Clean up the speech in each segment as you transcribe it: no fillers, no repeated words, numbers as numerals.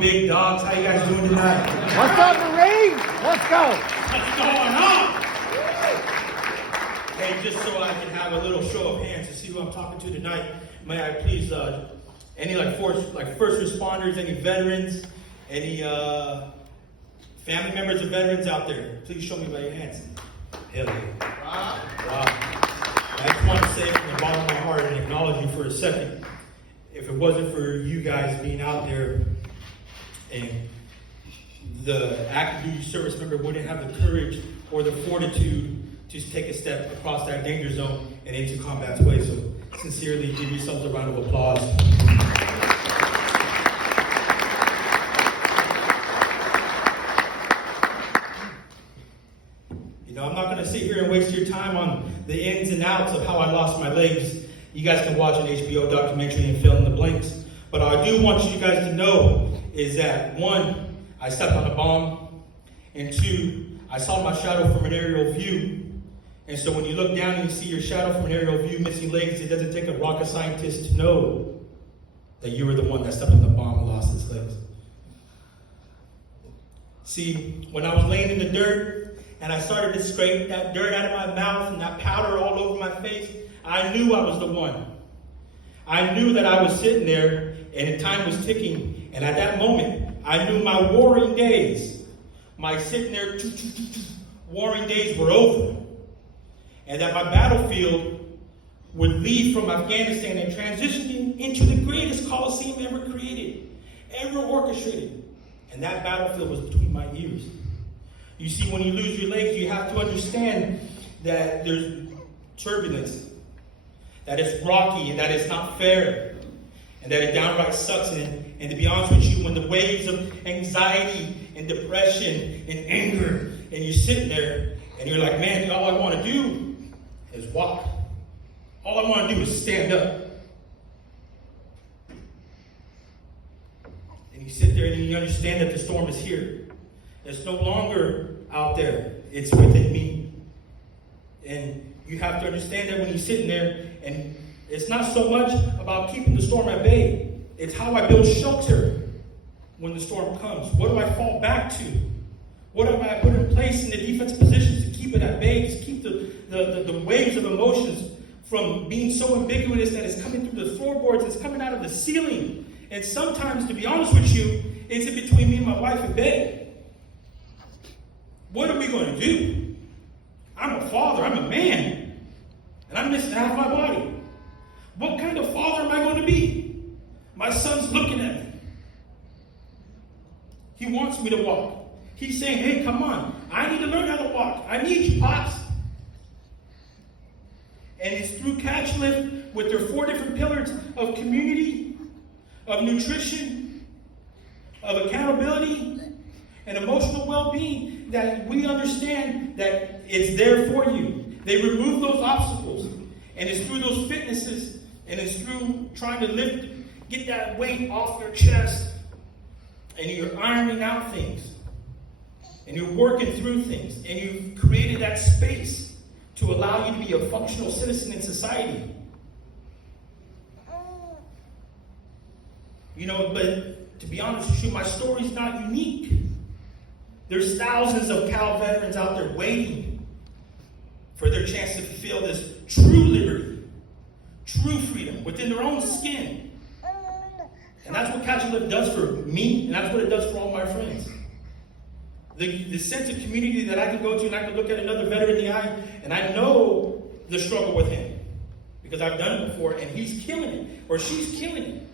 big dogs? How you guys doing tonight? What's up, Marines? Let's go. What's going on? Hey, just so I can have a little show of hands to see who I'm talking to tonight, may I please, any first responders, any veterans, any family members of veterans out there, please show me by your hands. Hell yeah. Wow. I just want to say from the bottom of my heart and acknowledge you for a second. If it wasn't for you guys being out there, and the active duty service member wouldn't have the courage or the fortitude to take a step across that danger zone and into combat's way. So sincerely, give yourselves a round of applause. You know, I'm not going to sit here and waste your time on the ins and outs of how I lost my legs. You guys can watch an HBO documentary and fill in the blanks. But I do want you guys to know is that, one, I stepped on a bomb, and two, I saw my shadow from an aerial view. And so when you look down and you see your shadow from an aerial view, missing legs, it doesn't take a rocket scientist to know that you were the one that stepped on the bomb and lost his legs. See, when I was laying in the dirt and I started to scrape that dirt out of my mouth and that powder all over my face, I knew I was the one. I knew that I was sitting there and time was ticking. And at that moment, I knew my warring days, my sitting there warring days were over. And that my battlefield would leave from Afghanistan and transition into the greatest Coliseum ever created, ever orchestrated. And that battlefield was between my ears. You see, when you lose your legs, you have to understand that there's turbulence, that it's rocky, and that it's not fair, and that it downright sucks. And to be honest with you, when the waves of anxiety and depression and anger, and you're sitting there, and you're like, man, all I want to do is walk. All I want to do is stand up. And you sit there and you understand that the storm is here. It's no longer out there. It's within me. And you have to understand that when you're sitting there, and it's not so much about keeping the storm at bay. It's how I build shelter when the storm comes. What do I fall back to? What do I put in place in the defensive positions to keep it at bay, to keep the waves of emotions from being so ambiguous that it's coming through the floorboards, it's coming out of the ceiling. And sometimes, to be honest with you, it's in between me and my wife in bed. What are we going to do? I'm a father, I'm a man, and I'm missing half my body. What kind of father am I going to be? My son's looking at me. He wants me to walk. He's saying, hey, come on. I need to learn how to walk. I need you, Pops. And it's through Catch Lift with their 4 different pillars of community, of nutrition, of accountability, and emotional well-being that we understand that it's there for you. They remove those obstacles. And it's through those fitnesses, and it's through trying to get that weight off your chest, and you're ironing out things. And you're working through things, and you've created that space to allow you to be a functional citizen in society. You know, but to be honest with you, my story's not unique. There's thousands of Cal veterans out there waiting for their chance to feel this true liberty, true freedom within their own skin. And that's what Catch Lift does for me, and that's what it does for all my friends. The sense of community that I can go to, and I can look at another veteran in the eye, and I know the struggle with him because I've done it before, and he's killing it, or she's killing it.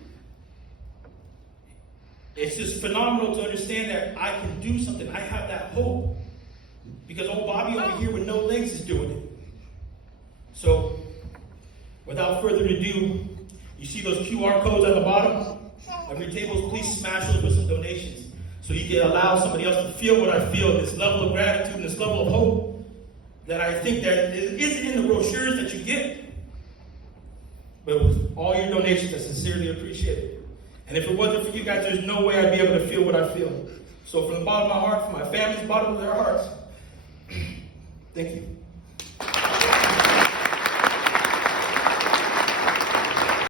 It's just phenomenal to understand that I can do something. I have that hope because old Bobby over here with no legs is doing it. So, without further ado, you see those QR codes at the bottom of your tables? Please smash those with some donations. So you can allow somebody else to feel what I feel, this level of gratitude and this level of hope that I think that isn't in the brochures that you get. But with all your donations, I sincerely appreciate it. And if it wasn't for you guys, there's no way I'd be able to feel what I feel. So from the bottom of my heart, from my family's bottom of their hearts, thank you.